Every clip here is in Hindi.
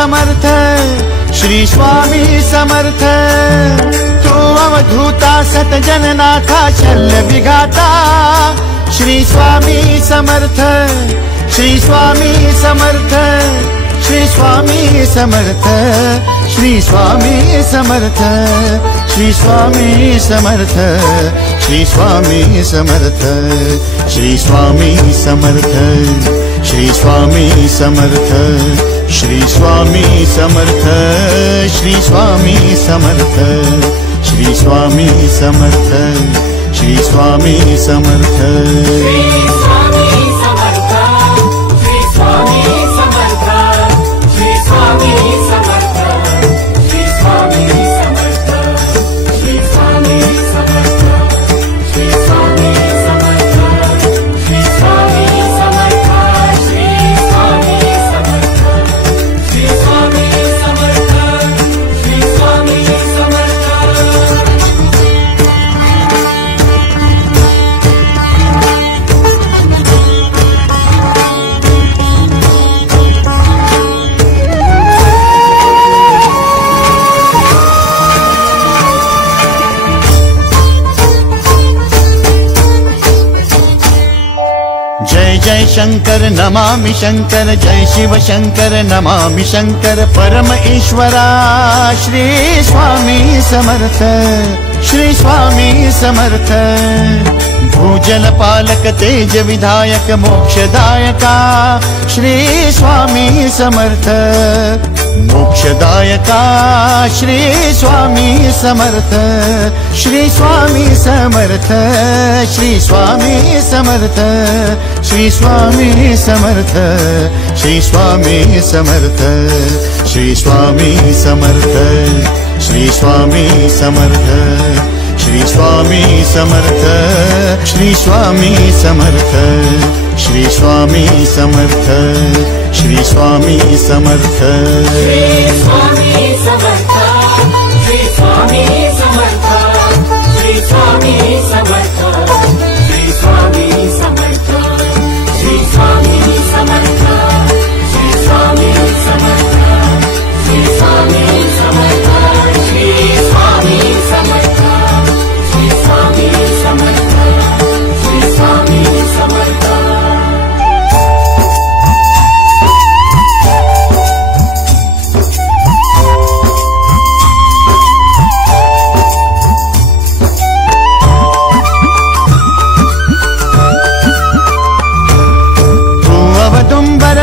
समर्थ, श्री स्वामी समर्थ। तू अवधूता सतजननाथा शल्य विघाता, श्री स्वामी समर्थ, श्री स्वामी समर्थ, श्री स्वामी समर्थ, श्री स्वामी समर्थ, श्री स्वामी समर्थ, श्री स्वामी समर्थ, श्री स्वामी समर्थ, श्री स्वामी समर्थ, श्री स्वामी समर्थ, श्री स्वामी समर्थ, श्री स्वामी समर्थ, श्री स्वामी समर्थ। जय जय शंकर नमामि शंकर, जय शिव शंकर नमामि शंकर। परम ईश्वरा श्री स्वामी समर्थ, श्री स्वामी समर्थ। भूजल पालक तेज विधायक मोक्षदायका, श्री स्वामी समर्थ। मोक्षदायका श्री स्वामी समर्थ, श्री स्वामी समर्थ, श्री स्वामी समर्थ, श्री स्वामी समर्थ, श्री स्वामी समर्थ, श्री स्वामी समर्थ, श्री स्वामी समर्थ, श्री स्वामी समर्थ, श्री स्वामी समर्थ, श्री स्वामी समर्थ, श्री स्वामी समर्थ। श्री स्वामी समर्थ, श्री स्वामी समर्थ, श्री स्वामी समर्थ, श्री स्वामी समर्थ, श्री स्वामी समर्थ, श्री स्वामी समर्थ, श्री स्वामी समर्थ, श्री स्वामी समर्थ, श्री स्वामी समर्थ, श्री स्वामी समर्थ।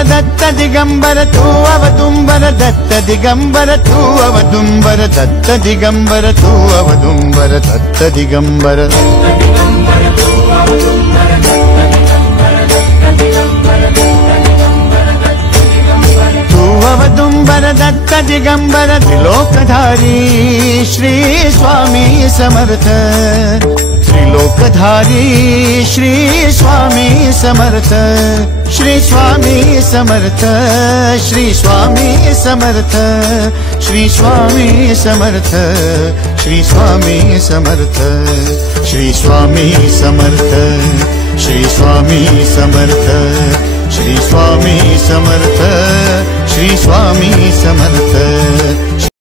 दत्त दिगंबर तू अवदुंबर, दत्त दिगंबर तू अवदुंबर, दत्त दिगंबर तू अवदुंबर, दत्त दिगंबर। तू अवदुंबर दत्त दिगंबर त्रिलोकधारी श्री स्वामी समर्थ, त्रिलोकधारी श्री स्वामी समर्थ, श्री स्वामी समर्थ, श्री स्वामी समर्थ, श्री स्वामी समर्थ, श्री स्वामी समर्थ, श्री स्वामी समर्थ, श्री स्वामी समर्थ, श्री स्वामी समर्थ, श्री स्वामी समर्थ।